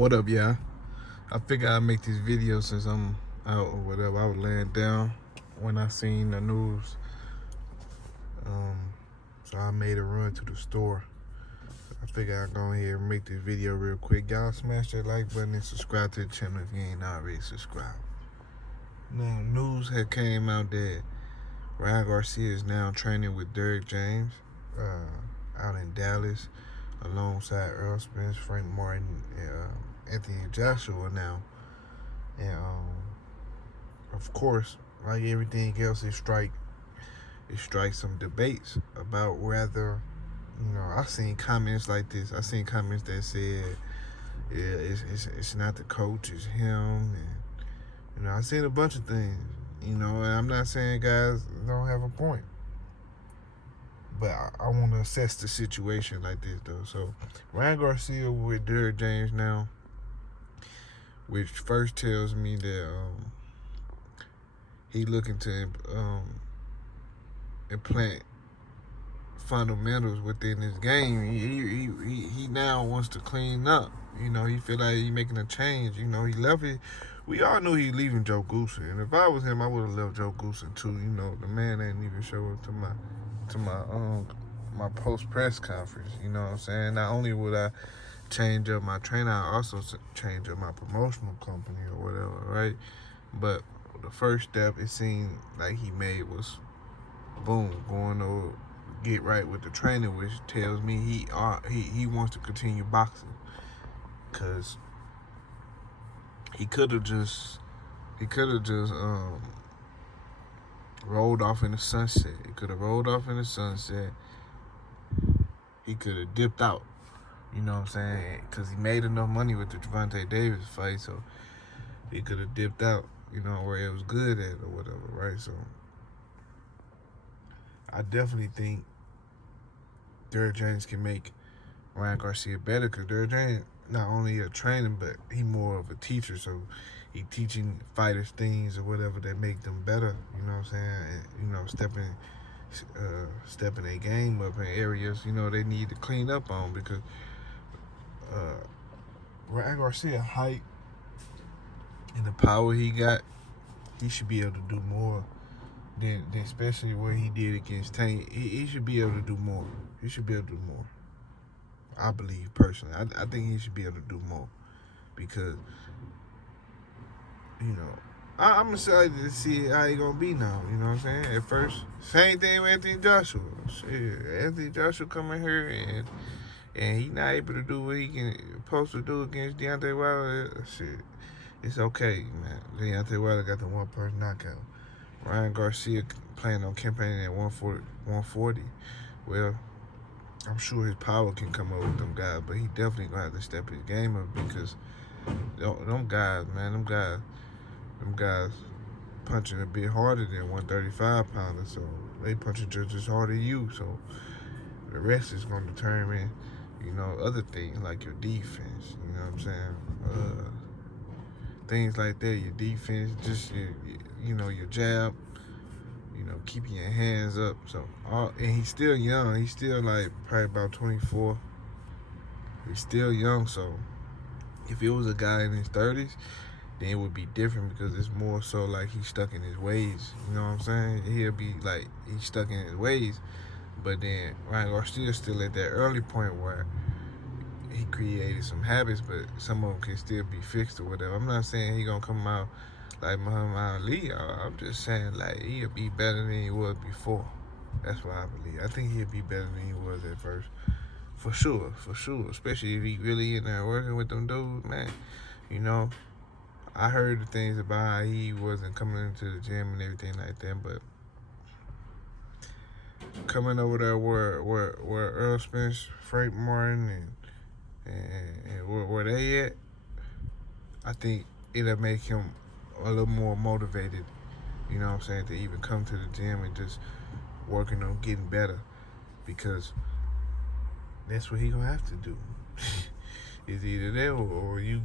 What up, y'all? I figured I'd make this video since I'm out or whatever. I was laying down when I seen the news. So I made a run to the store. I figured I'd go ahead and make this video real quick. Y'all smash that like button and subscribe to the channel if you ain't already subscribed. Now, news had came out that Ryan Garcia is now training with Derrick James out in Dallas alongside Earl Spence, Frank Martin, and Anthony Joshua now. And of course, like everything else, it strikes some debates about whether, I seen comments like this. I seen comments that said, yeah, it's not the coach, it's him. And, I seen a bunch of things, and I'm not saying guys don't have a point. But I want to assess the situation like this, though. So, Ryan Garcia with Derrick James now, which first tells me that he looking to implant fundamentals within his game. He now wants to clean up. He feel like he making a change. He left it. We all knew he leaving Joe Goosen, and if I was him, I would have left Joe Goosen too. The man ain't even show up to my post press conference. You know what I'm saying? Not only would I change up my trainer, I also change up my promotional company or whatever, right? But the first step it seemed like he made was boom, going over get right with the training, which tells me he wants to continue boxing, because he could have just rolled off in the sunset. He could have rolled off in the sunset. He could have dipped out. You know what I'm saying? Because he made enough money with the Gervonta Davis fight, so he could have dipped out, where it was good at or whatever, right? So I definitely think Derrick James can make Ryan Garcia better, because Derrick James not only a trainer, but he more of a teacher. So he teaching fighters things or whatever that make them better. You know what I'm saying? And, stepping their game up in areas they need to clean up on, because Ryan Garcia height and the power he got, he should be able to do more than especially what he did against Tank. He should be able to do more. He should be able to do more. I believe personally. I think he should be able to do more, because I'm excited to see how he gonna be now. You know what I'm saying? At first, same thing with Anthony Joshua. Shit, Anthony Joshua coming here and he not able to do what he supposed to do against Deontay Wilder. Shit, it's okay, man. Deontay Wilder got the one-person knockout. Ryan Garcia planning on campaigning at 140. Well, I'm sure his power can come up with them guys, but he definitely gonna have to step his game up, because them guys, man, them guys punching a bit harder than 135 pounders, so they punching just as hard as you. So the rest is gonna determine, other things like your defense. You know what I'm saying? Things like that. Your defense, just your jab. Keeping your hands up. So, and he's still young. He's still like probably about 24. He's still young. So, if it was a guy in his 30s, then it would be different, because it's more so like he's stuck in his ways. You know what I'm saying? He'll be like he's stuck in his ways. But then Ryan Garcia's still at that early point where he created some habits, but some of them can still be fixed or whatever. I'm not saying he's gonna come out like Muhammad Ali. I'm just saying, like, he'll be better than he was before. That's what I believe. I think he'll be better than he was at first. For sure. Especially if he really in there working with them dudes, man. I heard the things about how he wasn't coming into the gym and everything like that, but coming over there where Earl Spence, Frank Martin, and where they at, I think it'll make him a little more motivated, to even come to the gym and just working on getting better, because that's what he gonna have to do. It's either that or you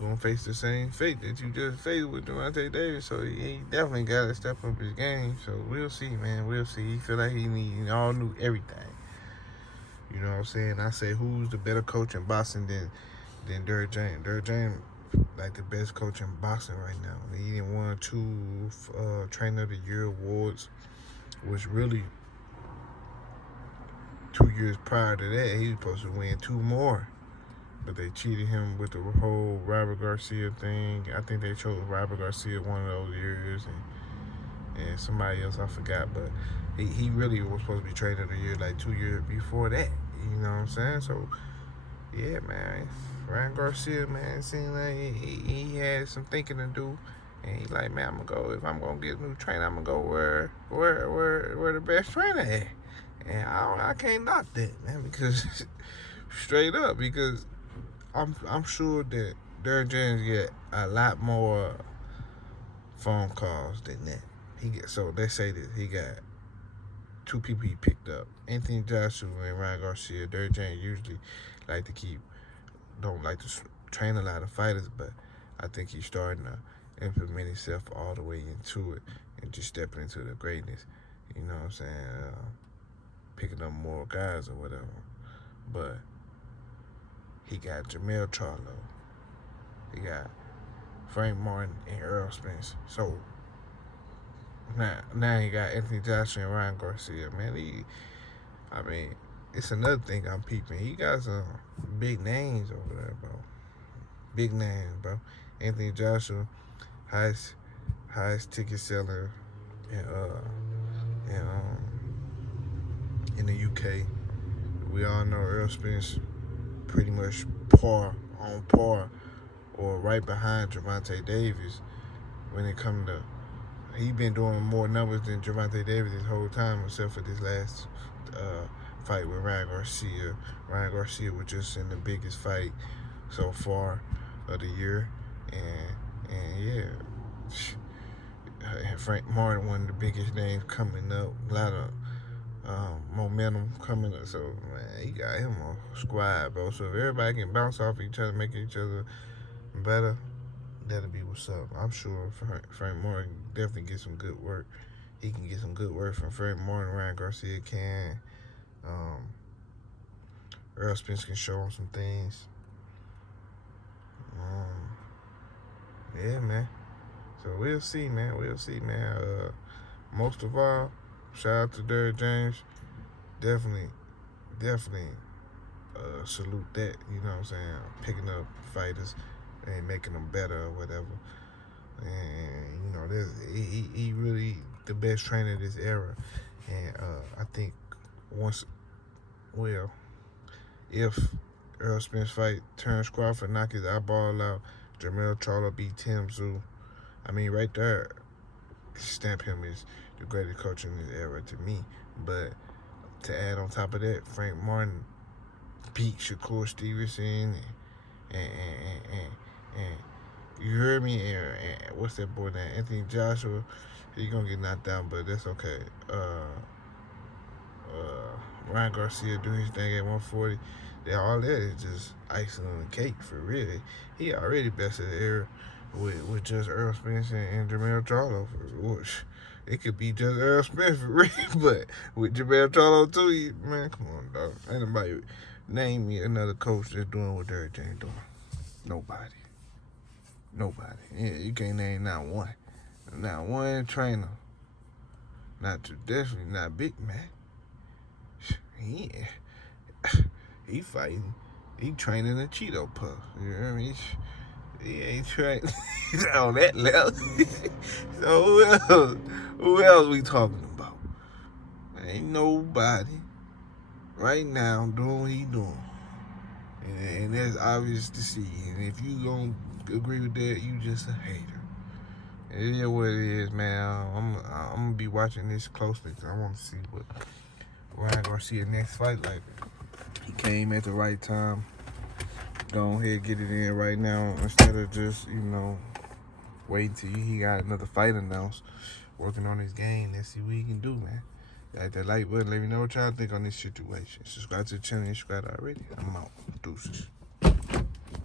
gonna face the same fate that you just faced with Gervonta Davis. So he definitely gotta step up his game. So we'll see, man. We'll see. He feel like he all knew everything. You know what I'm saying? I say, who's the better coach in boxing than Then Derrick James. Derrick James, like the best coach in boxing right now. He didn't won 2 Trainer of the Year awards, which really 2 years prior to that, he was supposed to win 2 more. But they cheated him with the whole Robert Garcia thing. I think they chose Robert Garcia one of those years, and somebody else I forgot. But he really was supposed to be Trainer of the Year like 2 years before that. You know what I'm saying? So yeah, man. Ryan Garcia, man, seemed like he had some thinking to do. And he's like, man, if I'm gonna get a new trainer, I'm gonna go where the best trainer at. And I can't knock that, man, because straight up, because I'm sure that Derrick James get a lot more phone calls than that. So they say that he got 2 people he picked up, Anthony Joshua and Ryan Garcia. Derrick James usually don't like to train a lot of fighters, but I think he's starting to implement himself all the way into it and just stepping into the greatness. You know what I'm saying? Picking up more guys or whatever. But he got Jermell Charlo. He got Frank Martin and Earl Spence. So now he got Anthony Joshua and Ryan Garcia. Man, it's another thing I'm peeping. He got some big names over there, bro. Big names, bro. Anthony Joshua, highest ticket seller in the UK. We all know Earl Spence pretty much on par or right behind Gervonta Davis when it comes to. He been doing more numbers than Gervonta Davis this whole time, except for this last fight with Ryan Garcia. Ryan Garcia was just in the biggest fight so far of the year, and yeah, Frank Martin, one of the biggest names coming up. A lot of momentum coming up. So man, he got him a squad, bro. So if everybody can bounce off each other, make each other better, that'll be what's up. I'm sure Frank Martin definitely get some good work. He can get some good work from Frank Martin. Ryan Garcia can. Earl Spence can show him some things. Yeah, man. So we'll see, man. Most of all, shout out to Derrick James. Definitely salute that. You know what I'm saying? Picking up fighters and making them better or whatever. And he really the best trainer of this era. And I think if Earl Spence fight Terrence Crawford, knock his eyeball out, Jermell Charlo beat Tim Tszyu, I mean, right there, stamp him as the greatest coach in this era to me. But to add on top of that, Frank Martin beat Shakur Stevenson and you heard me, and what's that boy name? Anthony Joshua. He's gonna get knocked down, but that's okay. Ryan Garcia doing his thing at 140. All that is just icing on the cake for real. He already best of the era with just Earl Spence and Jermell Charlo. It could be just Earl Spence for real, but with Jermell Charlo too, man, come on, dog. Ain't nobody name me another coach that's doing what Derrick James doing. Nobody. Yeah, you can't name not one trainer. Definitely not Big Mac. He fighting. He training a Cheeto Puff. You know what I mean? He ain't training on that level. So who else we talking about? Ain't nobody right now doing what he doing. And that's obvious to see. And if you don't agree with that, you just a hater. It is what it is, man. I'm gonna be watching this closely because I want to see what Ryan Garcia next fight like. He came at the right time. Go ahead, get it in right now instead of just, waiting till he got another fight announced. Working on his game. Let's see what he can do, man. Hit that like button. Let me know what y'all think on this situation. Subscribe to the channel if you got already. I'm out. Deuces.